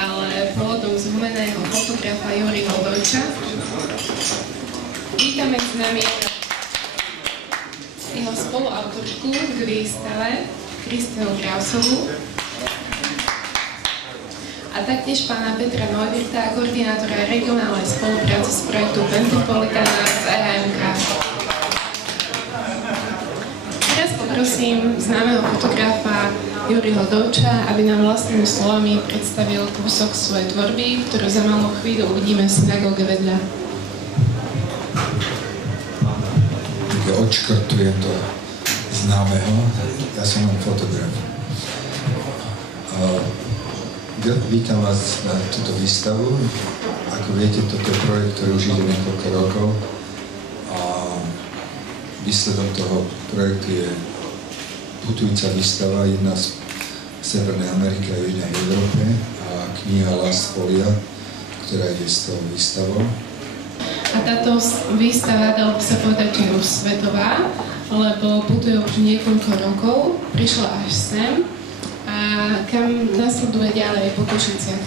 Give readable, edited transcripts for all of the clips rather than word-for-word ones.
ale pôvodom z humeného fotografa Juriho Dojča. Vítame s nami jeho spoluautorku k výstave Kristinu Krausovú a taktiež pána Petra Neuwirtha, koordinátora regionálnej spolupráce z projektu Metropolitana z EHMK. Teraz poprosím známeho fotografa Juriho Dojča, aby nám vlastnými slovami predstavil kúsok svojej tvorby, ktorú za malú chvíľu uvidíme v synagóge vedľa. Odškrtujem to známeho, ja som len fotograf. Vítam vás na túto výstavu. Ako viete, toto je projekt, ktorý už ide niekoľko rokov a výsledom toho projektu je putujúca výstava, jedna z Severnej Ameriky a jednej v Európe a kniha Last Folia, ktorá ide s tou výstavou. A táto výstava, dalo by sa povedať, že je už svetová, lebo putuje už niekoľko rokov, prišla až sem a kam nasleduje ďalej po Košiciach.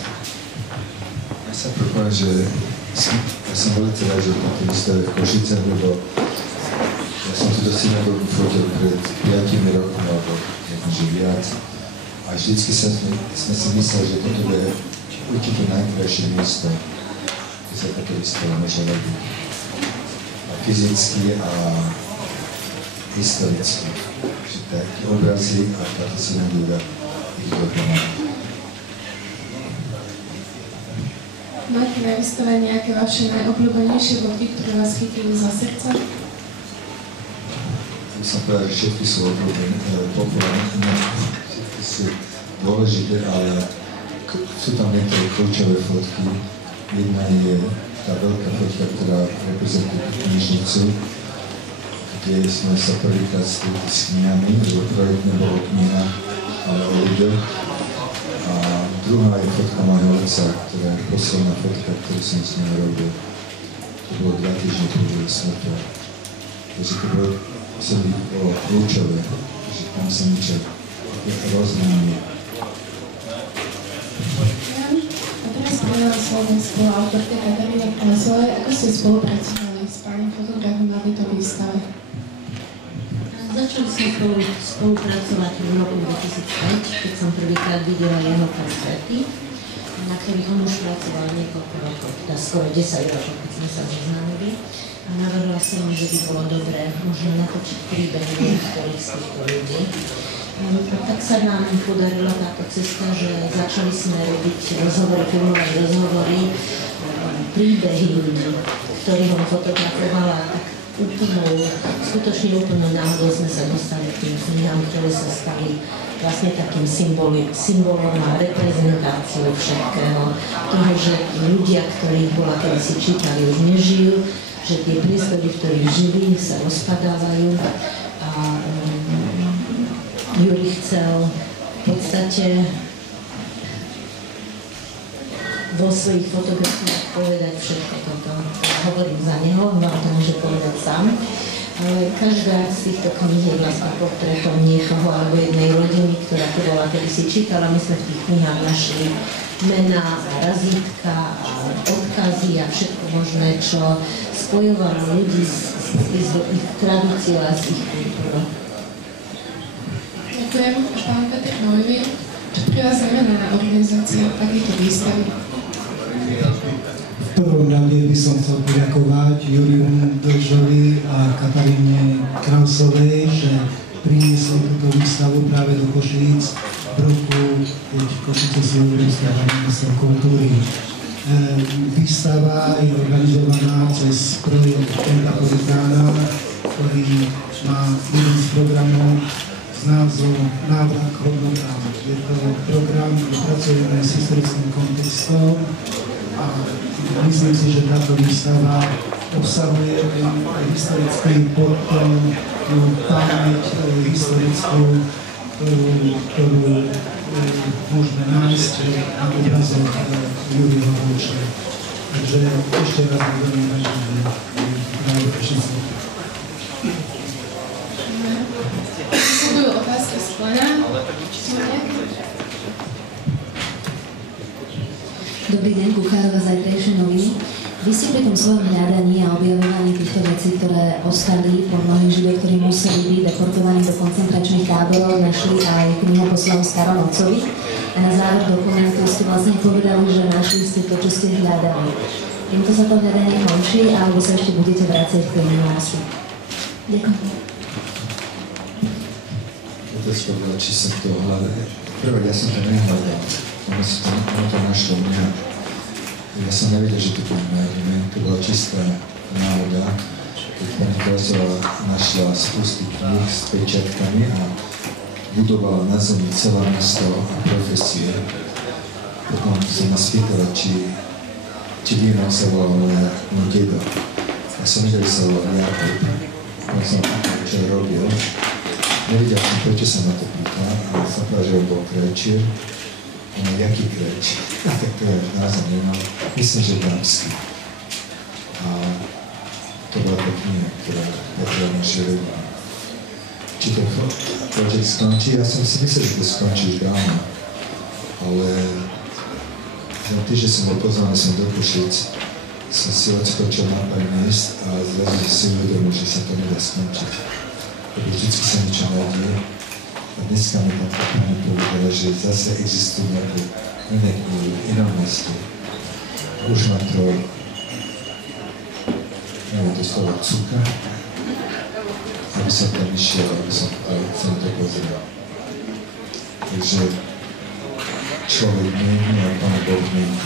Ja sa prvom, že ja som veľmi rád, že po tej výstave v Košiciach, lebo ja som túto synagógu fotil pred 5 rokmi, alebo že viac. A vždycky sme si mysleli, že toto je určite najkrajšie miesto, kde sa táto výstava môže robiť. A fyzicky a historicky. Že také obrazy a táto synagóga ich dohromady. Máte na výstave nejaké vaše najobľúbenejšie vody, ktoré vás chytili za srdce? Ja som povedal, že všetky sú obľúbené, populárne, všetky sú dôležité, ale sú tam niektoré kľúčové fotky. Jedna je tá veľká fotka, ktorá reprezentuje knižnicu, kde sme sa prvýkrát stretli s knihami, lebo projekt nebolo kniha, ale o ľuďoch. A druhá je fotka môjho otca, ktorá je posledná fotka, ktorú som s ním robil. To bolo 2 týždne po jeho smrti. Takže to bolo kľúčové, že tam sa niečo rozumie. A teraz predám slovo spoluautorke Kataríne Krausovej. Ako ste spolupracovali s pánom fotografom na tejto výstave? Začali sme spolupracovať v roku 2005, keď som prvýkrát videla jeho portréty, na ktorých on už pracoval niekoľko rokov, teda skoro 10 rokov, keď sme sa zoznámili. A navrhla som, že by bolo dobré možno natočiť príbehy niektorých z týchto ľudí. Tak sa nám podarila táto cesta, že začali sme robiť rozhovory, filmovať rozhovory, príbehy ľudí, ktorých on fotografoval a tak skutočne úplnou náhodou sme sa dostali k tým knihám, ktoré sa stali vlastne takým symbolom a reprezentáciou všetkého. Toho, že ľudia, ktorých bola kedysi čítali, už nežijú, že tie priestory, v ktorých žili, sa rozpadávajú a Juri chcel v podstate vo svojich fotografiách povedať všetko toto. Hovorím za neho, on vám to môže povedať sám. Ale každá z týchto kníh je vlastne portrétom niekoho alebo jednej rodiny, ktorá to bola kedysi čítala. My sme v tých knihách našli mená a razítka a odkazy a všetko možné, čo spojovalo ľudí s ich tradíciou a s ich kultúrou. Ďakujem. Pán Petr Neuwirth, čo pre vás znamená organizácia takýchto výstavy? V prvom rade by som chcel poďakovať Juriu Dojčovi a Kataríne Krausovej, že priniesli túto výstavu práve do Košíc v roku, keď Košice sú Európska miesto kultúry. Výstava je organizovaná cez projekt Metropolitana, ktorý má jeden z programov s názvom Návrat k hodnotám. Je to program, kde pracujeme s historickým kontextom a myslím si, že táto výstava obsahuje historický potom pamäť historickú, ktorú môžeme nájsť na obrazoch Juriho Dojča. Takže ešte raz veľmi vážne práve všetko. Budú otázky z pléna. Dobrý deň, Kuchárova, zajtrajšie noviny. Vy ste pri tom svojom hľadaní a objavovaní týchto vecí, ktoré ostali po mnohých Židoch, ktorí museli byť deportovaní do koncentračných táborov, našli aj knihoposlov Staronocovi. A na záver dokumentu ste vlastne povedali, že našli ste to, čo ste hľadali. Týmto sa to hľadanie končí, alebo sa ešte budete vrácať k tej minulosti? Ďakujem. Otec povedal, či som to hľadal. Prvé, ja som to nehľadal. Ono to našlo mňa. Ja som nevedel, že to nájdeme. To bola čistá náhoda, keď pani Klausová našla spusty kníh s pečiatkami a budovala na zemi celé mesto a profesie. Potom som ma spýtala, či viem, ak sa volal môj dedo. Ja som vedel, že sa volal Jakub. On som čo robil. Nevedel som, prečo sa ma to pýta, ale sa povedal, že on bol krajčier. Jaký kreč? Tak to je názor nemám. Myslím, že dámsky. A to bola tá kniha, ktorá Petra naše vedla. Či to projekt skončí? Ja som si myslel, že to skončí už dávno. Ale za týždeň som bol pozvaný som do Košic. Som si odskočil na pár miest a zrazu si uvedomil, že sa to nedá skončiť. Lebo vždycky sa niečo nájde. A dneska mi tam pani povedala, že zase existujú nejaké iné knihy v inom meste. Už ma to, neviem to slovo, cuka, aby som tam išiel, aby som to pozrel. Takže človek mení a Pán Boh mení.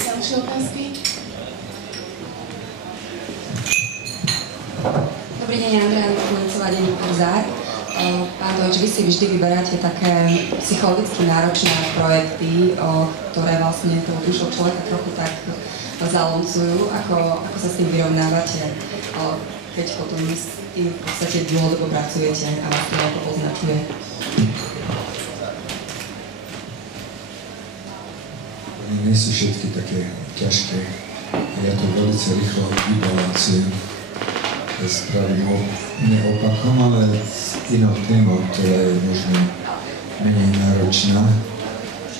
Ďalšie otázky? Dobrý deň, Andrea Komencová, denník Kurzár. Pán Dojč, vy si vždy vyberáte také psychologicky náročné projekty, ktoré vlastne toho dušou človeka trochu tak zalomcujú. Ako sa s tým vyrovnávate, keď potom s tým v podstate dlhodobo pracujete a vás to ako označuje? Oni nie sú všetky také ťažké. Ja to veľmi rýchlo vybalancujem. Spravím opakom, ale s inou témou, ktorá je možno menej náročná.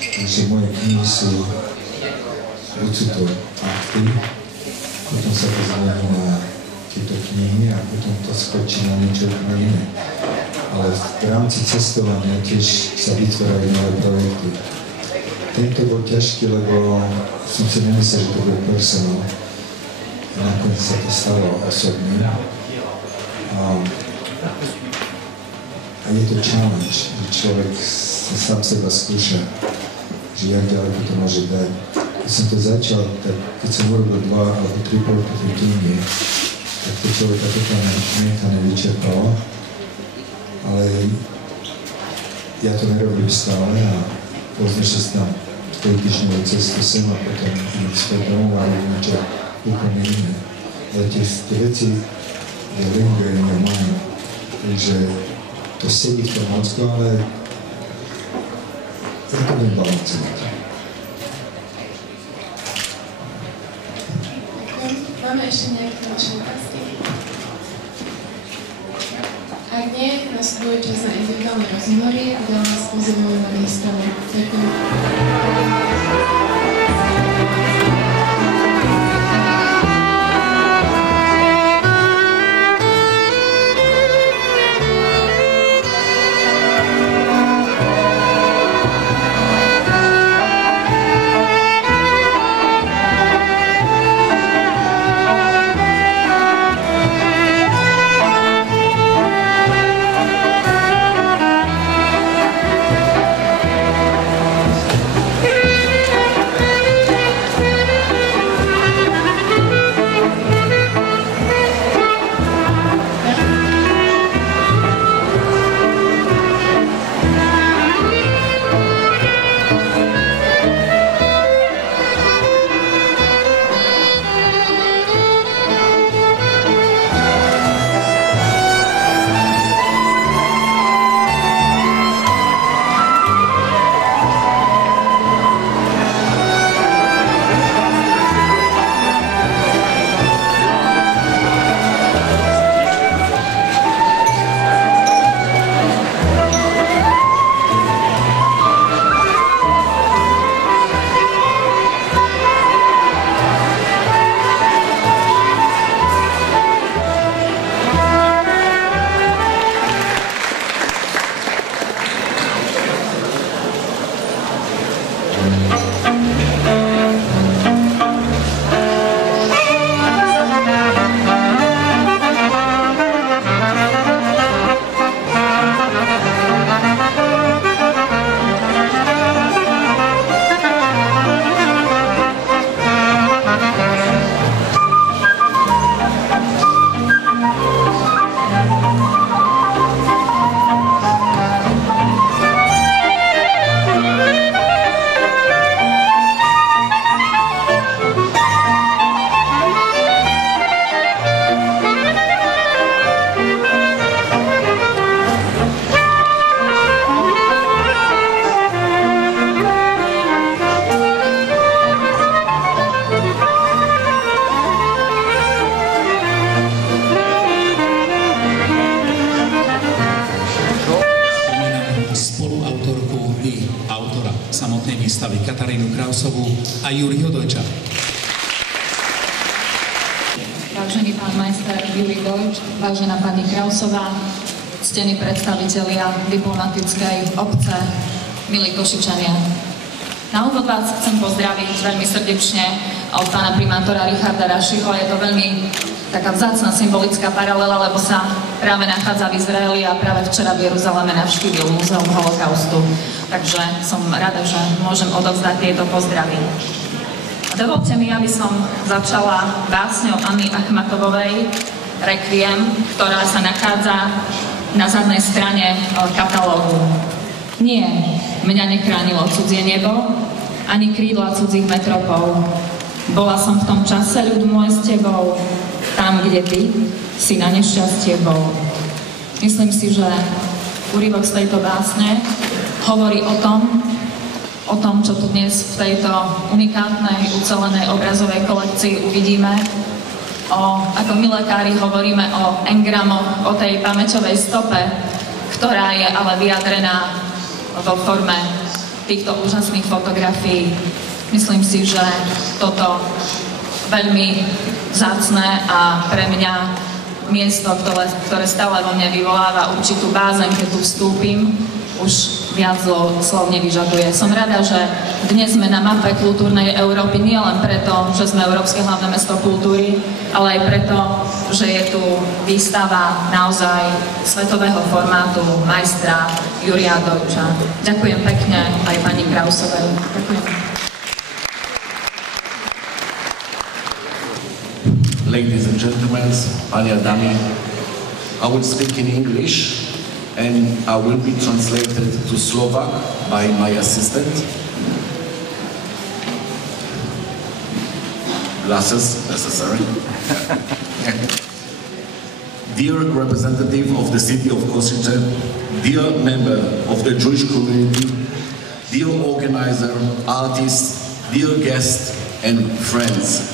Takže moje knihy sú, buď sú to akty, potom sa to zmení na tieto knihy a potom to skočí na niečo iné. Ale v rámci cestovania tiež sa vytvárajú nové projekty. Tento bol ťažký, lebo som si nemyslel, že to bude personál. Nakoniec sa to stalo osobne. A je to challenge, že človek sa sám seba skúša, že jak ďaleko to môže dať. Keď som to začal, tak keď som urobil 2 alebo 3 knihy, tak to človeka totálne nechane vyčerpalo. Ale ja to nerobím stále a pozrieš sa tam 2-týždňovú cestu sem a potom idem späť domov a robím niečo úplne iné. Ale tie veci je linger in your mind, takže to sedí v tom mozgu, ale ja to budem balancovať. Máme ešte nejaké ďalšie otázky? Ak nie, nasleduje čas na individuálne rozhovory a ďalej vás pozývajú na výstavu. Ďakujem. samotnej výstavy Katarínu Krausovú a Juriho Dojča. Vážený pán majster Juri Dojč, vážená pani Krausová, ctení predstavitelia diplomatickej obce, milí Košičania. Na úvod vás chcem pozdraviť veľmi srdečne od pána primátora Richarda Rašiho. Je to veľmi taká vzácna symbolická paralela, lebo sa práve nachádza v Izraeli a práve včera v Jeruzaleme navštívil Múzeum holokaustu. Takže som rada, že môžem odovzdať tieto pozdravy. Dovolte mi, aby som začala básňou Anny Achmatovovej Requiem, ktorá sa nachádza na zadnej strane katalógu. Nie, mňa nechránilo cudzie nebo, ani krídla cudzích metropov. Bola som v tom čase, ľud môj, s tebou, tam, kde ty si na nešťastie bol. Myslím si, že úryvok z tejto básne hovorí o tom, čo tu dnes v tejto unikátnej, ucelenej obrazovej kolekcii uvidíme. Ako my lekári hovoríme o engramoch, o tej pamäťovej stope, ktorá je ale vyjadrená vo forme týchto úžasných fotografií. Myslím si, že toto veľmi vzácne a pre mňa miesto, ktoré stále vo mne vyvoláva určitú bázeň, keď tu vstúpim, už viac slov nevyžaduje. Som rada, že dnes sme na mape kultúrnej Európy nie len preto, že sme Európske hlavné mesto kultúry, ale aj preto, že je tu výstava naozaj svetového formátu majstra Jurija Dojča. Ďakujem pekne aj pani Krausovej. Ďakujem. Ladies and gentlemen, pani a dámy, I will speak in English and I will be translated to Slovak by my assistant. Glasses necessary. Dear representative of the city of Košice, dear member of the Jewish community, dear organizer, artists, dear guests and friends.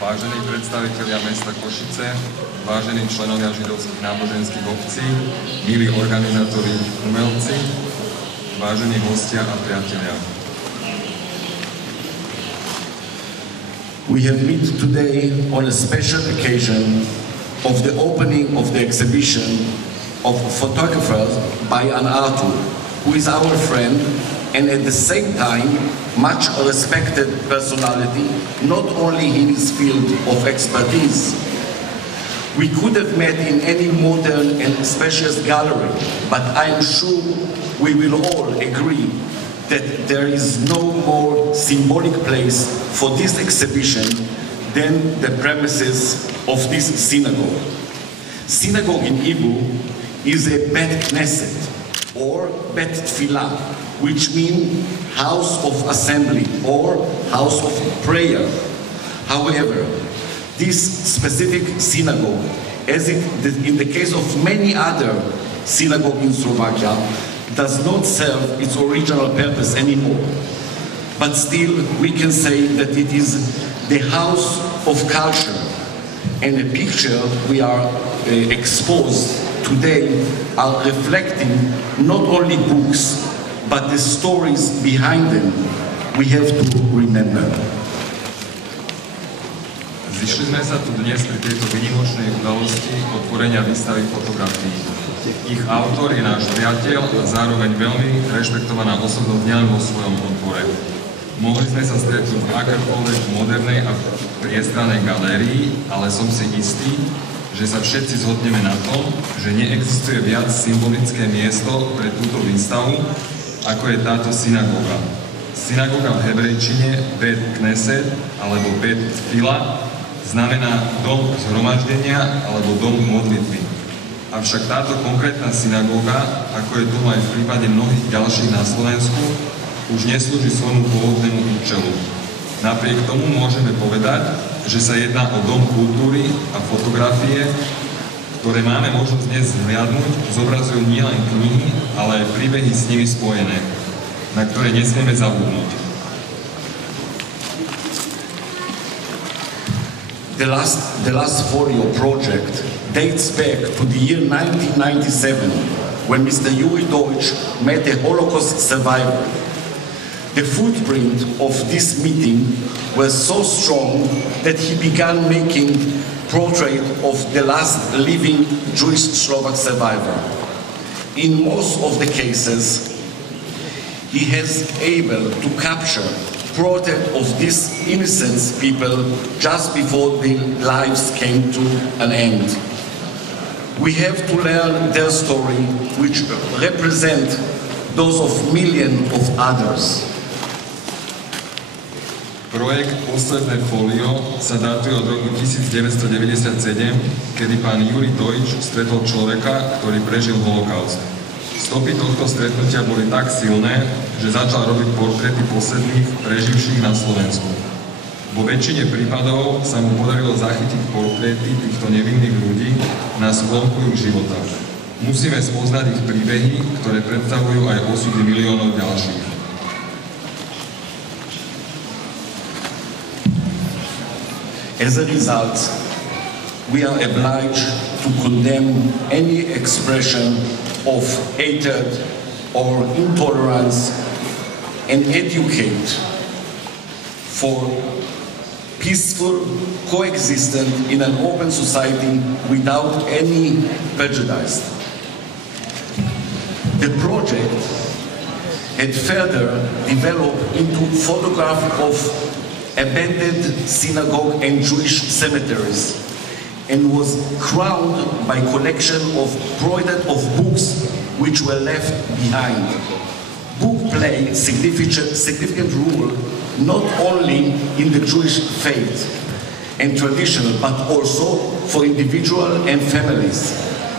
Vážení predstavitelia mesta Košice, vážení členovia židovských náboženských obcí, milí organizátori, umelci, vážení hostia a priatelia. We have met today on a special occasion of the opening of the exhibition of photographers by an Artur, who is our friend and at the same time much respected personality, not only in his field of expertise. We could have met in any modern and spacious gallery, but I am sure we will all agree that there is no more symbolic place for this exhibition than the premises of this synagogue. Synagogue in Hebrew is a Bet Knesset or Bet Tfilah, which means house of assembly or house of prayer. However, this specific synagogue, as in the case of many other synagogues in Slovakia, does not serve its original purpose anymore. But still, we can say that it is the house of culture, and the picture we are exposed today are reflecting not only books, but the stories behind them we have to remember. Zišli sme sa tu dnes pri tejto výnimočnej udalosti otvorenia výstavy fotografií. Ich autor je náš priateľ a zároveň veľmi rešpektovaná osobnosť nielen vo svojom odbore. Mohli sme sa stretnúť v akékoľvek modernej a priestrannej galérii, ale som si istý, že sa všetci zhodneme na tom, že neexistuje viac symbolické miesto pre túto výstavu, ako je táto synagóga. Synagóga v hebrejčine Bet Knesset alebo Bet Tfilah znamená dom zhromaždenia alebo dom modlitby. Avšak táto konkrétna synagóga, ako je tomu aj v prípade mnohých ďalších na Slovensku, už neslúži svojmu pôvodnému účelu. Napriek tomu môžeme povedať, že sa jedná o dom kultúry a fotografie, ktoré máme možnosť dnes zhliadnúť, zobrazujú nielen knihy, ale aj príbehy s nimi spojené, na ktoré nesmieme zabudnúť. The last folio project dates back to the year 1997, when Mr. Yuri Deutsch met a Holocaust survivor. The footprint of this meeting was so strong that he began making portrait of the last living Jewish Slovak survivor. In most of the cases, he has able to capture portrait of these innocent people just before their lives came to an end. We have to learn their story, which represent those of millions of others. Projekt Posledné fólio sa datuje od roku 1997, kedy pán Juri Deutsch stretol človeka, ktorý prežil holokaust. Stopy tohto stretnutia boli tak silné, že začal robiť portréty posledných preživších na Slovensku. Vo väčšine prípadov sa mu podarilo zachytiť portréty týchto nevinných ľudí na sklonku ich života. Musíme spoznať ich príbehy, ktoré predstavujú aj osudy miliónov ďalších. As a result, we are obliged to condemn any expression of hatred or intolerance and educate for peaceful coexistence in an open society without any prejudice. The project had further developed into photograph of abandoned synagogue and Jewish cemeteries, and was crowned by collection of project of books which were left behind. Book play significant role not only in the Jewish faith and tradition, but also for individual and families.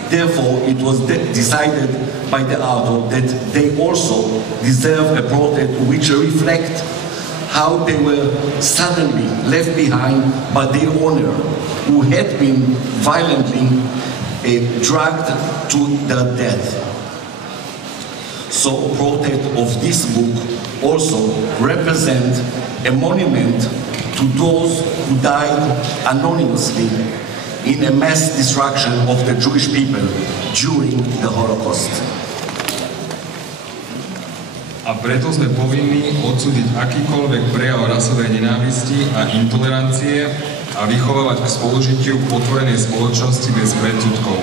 Therefore, it was decided by the author that they also deserve a portrait which reflect how they were suddenly left behind by their owner, who had been violently dragged to their death. So a portrait of this book also represents a monument to those who died anonymously in a mass destruction of the Jewish people during the Holocaust. A preto sme povinní odsúdiť akýkoľvek prejav rasovej nenávisti a intolerancie a vychovávať k spolužitiu k otvorenej spoločnosti bez predsudkov.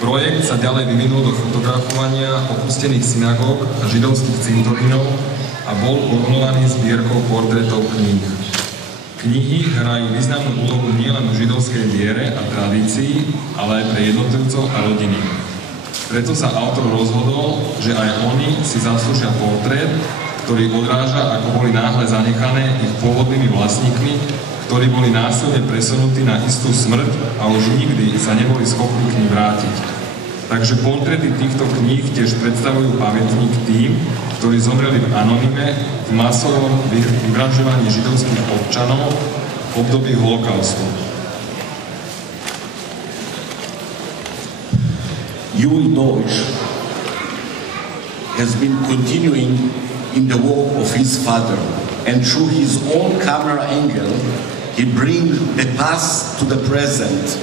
Projekt sa ďalej vyvinul do fotografovania opustených synagóg a židovských cintorínov a bol korunovaný zbierkou portrétov kníh. Knihy hrajú významnú úlohu nielen v židovskej viere a tradícii, ale aj pre jednotlivcov a rodiny. Preto sa autor rozhodol, že aj oni si zaslúžia portrét, ktorý odráža, ako boli náhle zanechané ich pôvodnými vlastníkmi, ktorí boli násilne presunutí na istú smrť a už nikdy sa neboli schopní k nim vrátiť. Takže portréty týchto kníh tiež predstavujú pamätník tým, ktorí zomreli v anonyme v masovom vyvražďovaní židovských občanov v období holokaustu. Yuri Deutsch has been continuing in the work of his father, and through his own camera angle, he brings the past to the present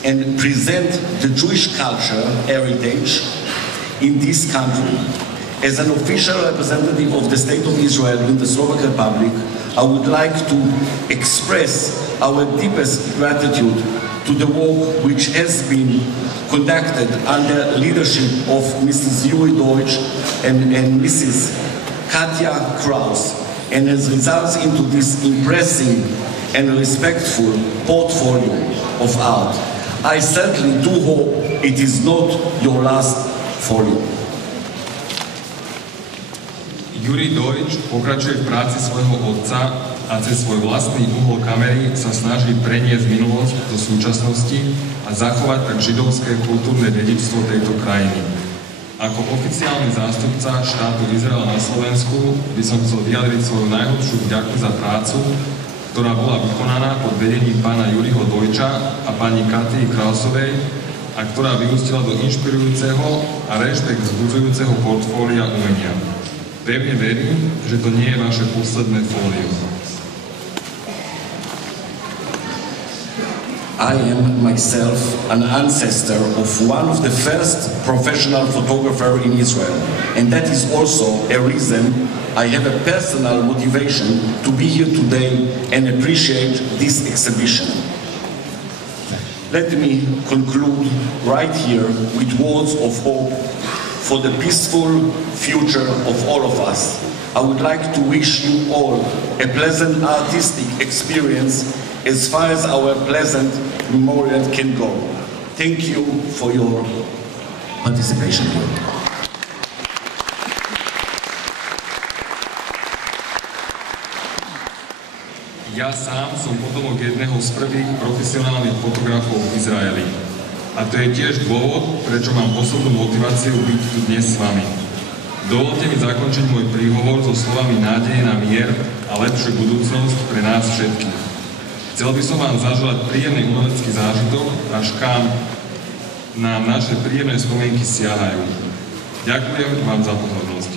and present the Jewish culture heritage in this country. As an official representative of the State of Israel in the Slovak Republic, I would like to express our deepest gratitude to the work which has been conducted under leadership of Mrs. Yuri Deutsch and Mrs. Katja Kraus, and has resulted into this impressive and respectful portfolio of art. I certainly do hope it is not your last folio. Yuri Deutsch pokračuje v práci svojho otca a cez svoj vlastný uhol kamery sa snaží preniesť minulosť do súčasnosti a zachovať tak židovské kultúrne dedičstvo tejto krajiny. Ako oficiálny zástupca štátu Izrael na Slovensku by som chcel vyjadriť svoju najhlbšiu vďaku za prácu, ktorá bola vykonaná pod vedením pána Juriho Deutscha a pani Katy Krausovej a ktorá vyústila do inšpirujúceho a rešpekt vzbudzujúceho portfólia umenia. Pevne verím, že to nie je vaše posledné fólio. I am myself an ancestor of one of the first professional photographers in Israel. And that is also a reason I have a personal motivation to be here today and appreciate this exhibition. Let me conclude right here with words of hope for the peaceful future of all of us. I would like to wish you all a pleasant artistic experience as far as our pleasant memorial can go. Thank you for your participation here. Ja sám som potomok jedného z prvých profesionálnych fotografov v Izraeli. A to je tiež dôvod, prečo mám osobnú motiváciu byť tu dnes s vami. Dovolte mi zakončiť môj príhovor so slovami nádeje na mier a lepšiu budúcnosť pre nás všetkých. Chcel by som vám zaželať príjemný umelecký zážitok, až kam nám naše príjemné spomienky siahajú. Ďakujem vám za pozornosť.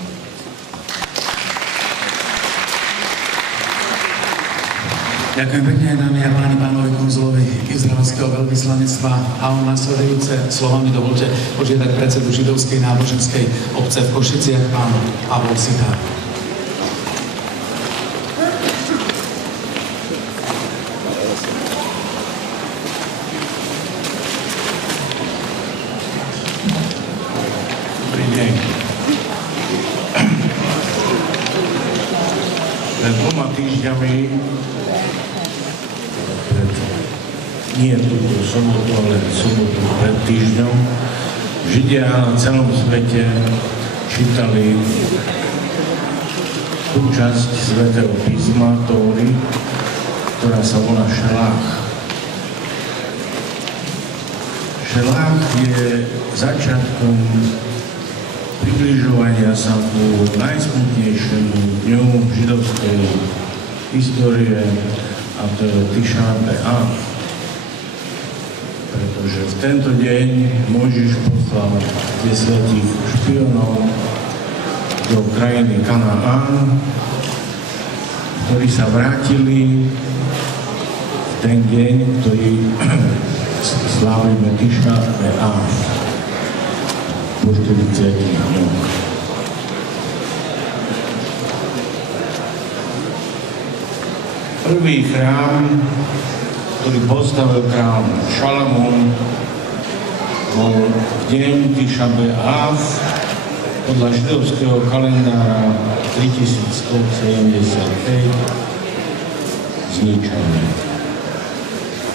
Ďakujem pekne, dámy a páni, pánovi konzulovi izraelského veľvyslanectva a o nasledujúce slovami dovolte požiadať predsedu židovskej náboženskej obce v Košiciach, pán Pavol Sitár. Dobrý deň. Pred 2 týždňami nie túto sobotu, ale sobotu pred týždňom, Židia na celom svete čítali tú časť Svätého písma Tóry, ktorá sa volá Šelach. Šelach je začiatkom približovania sa ku najsmutnejšiemu dňu židovskej histórie, a to je Tisha B'Av. Pretože v tento deň Mojžiš poslal 10 špionov do krajiny Kanaán, ktorí sa vrátili v ten deň, ktorý slávime Tisha B'Av po 40 dňoch. Prvý chrám, ktorý postavil král Šalamún, bol v deň Tisha B'Av podľa židovského kalendára 3175 zničený.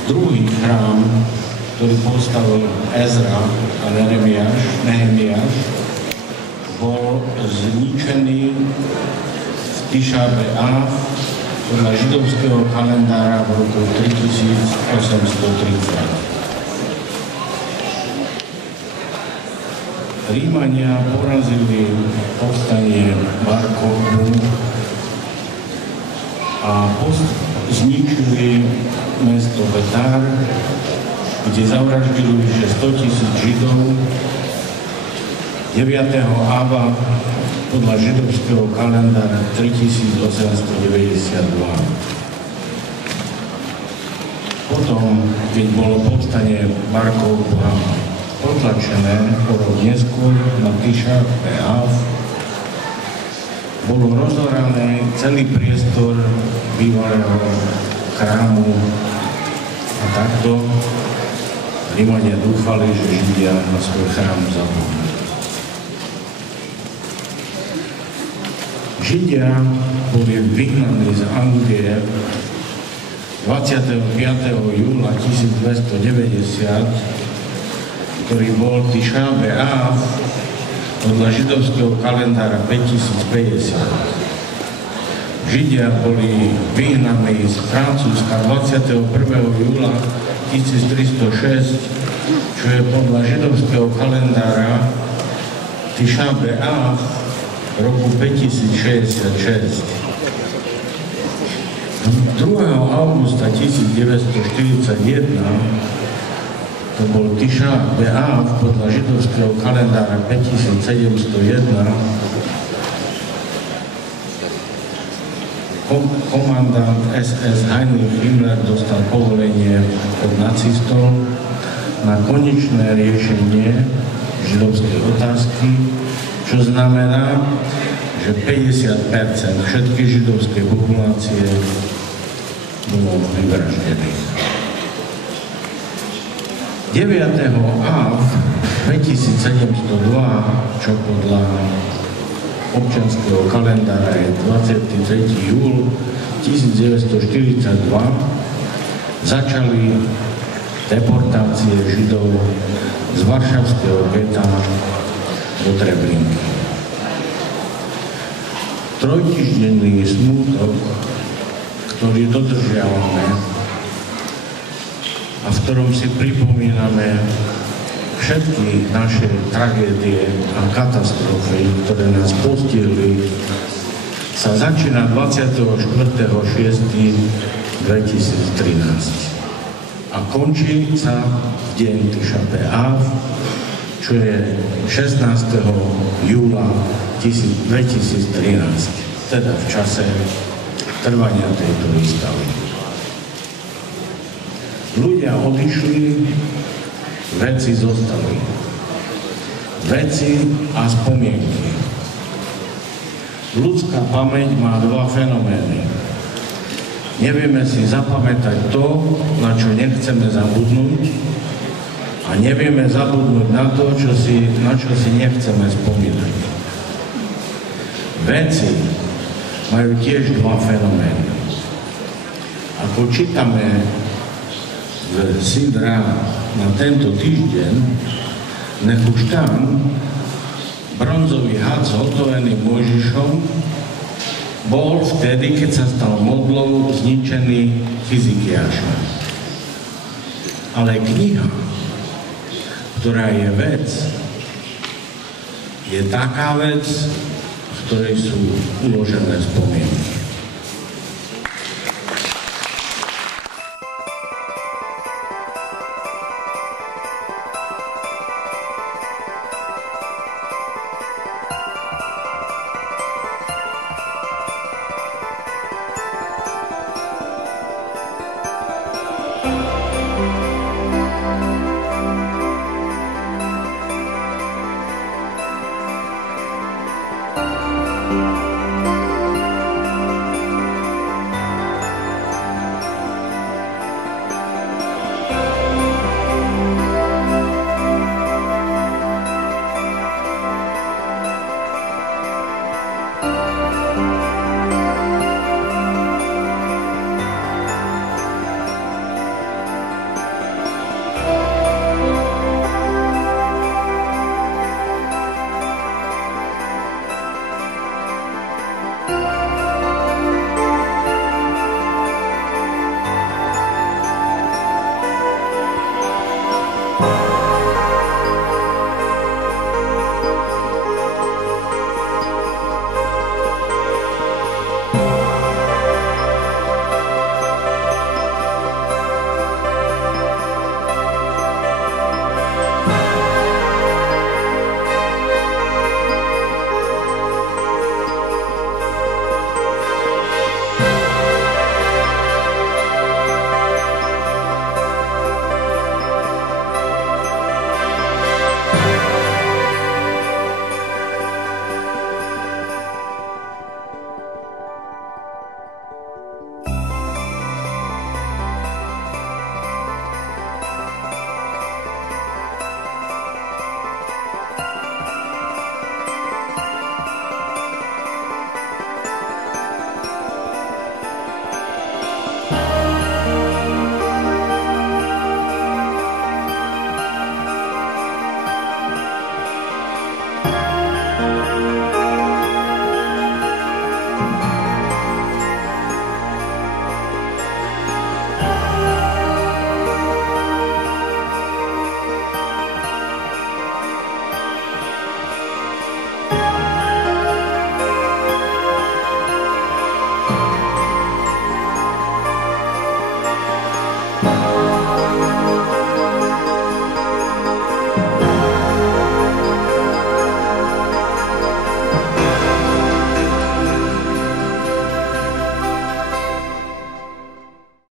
Druhý chrám, ktorý postavil Ezra a Nehemiáš, bol zničený v Tisha B'Av podľa židovského kalendára v roku 3830. Rímania porazili povstanie Bar Kochbu a zničili mesto Betar, kde zavraždili vyše 100 000 Židov 9. Áva podľa židovského kalendára 3892. Potom, keď bolo povstanie Bar Kochba potlačené o rok neskôr na Tisha B'Av, bolo rozorané celý priestor bývalého chrámu a takto Rímania dúfali, že Židia na svoj chrám zabudnú. Židia boli vyhnaní z Anglie 25. júla 1290, ktorý bol Tisha B'Av podľa židovského kalendára 5050. Židia boli vyhnaní z Francúzska 21. júla 1306, čo je podľa židovského kalendára Tisha B'Av roku 5066. 2. augusta 1941 to bol Tisha B'Av podľa židovského kalendára 5701, komandant SS Heinrich Himmler dostal povolenie od nacistov na konečné riešenie židovskej otázky, čo znamená, že 50% všetkej židovskej populácie bolo vyvraždených. 9. Av 2702, čo podľa občianskeho kalendára je 23. júl 1942, začali deportácie Židov z varšavského geta do Treblinky. Trojtýždenný smútok, ktorý dodržiavame a v ktorom si pripomíname všetky naše tragédie a katastrofy, ktoré nás postihli, sa začína 24.6.2013 a končí sa v deň Tisha B'Av, čo je 16. júla 2013, teda v čase trvania tejto výstavy. Ľudia odišli, veci zostali. Veci a spomienky. Ľudská pamäť má dva fenomény. Nevieme si zapamätať to, na čo nechceme zabudnúť, a nevieme zabudnúť na to, na čo si nechceme spomínať. Veci majú tiež dva fenomény. Ako čítame v Sidra na tento týždeň, nech už tam bronzový had zhotovený Mojžišom bol vtedy, keď sa stal modlou zničený fyzikiášom. Ale kniha, ktorá je vec, je taká vec, v ktorej sú uložené spomienky.